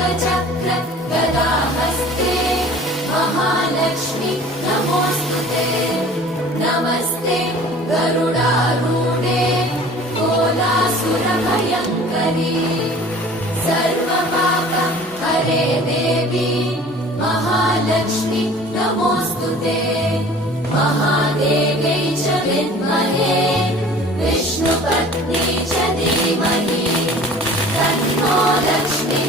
शङ्खचक्र गदाहस्ते महालक्ष्मी नमोऽस्तुते। नमस्ते गरुडारूढे कोलासुरभयङ्करी सर्वपापहरे देवी महालक्ष्मी नमोऽस्तुते। महादेव्यै च विद्महे विष्णुपत्नी च धीमहि तन्नो लक्ष्मी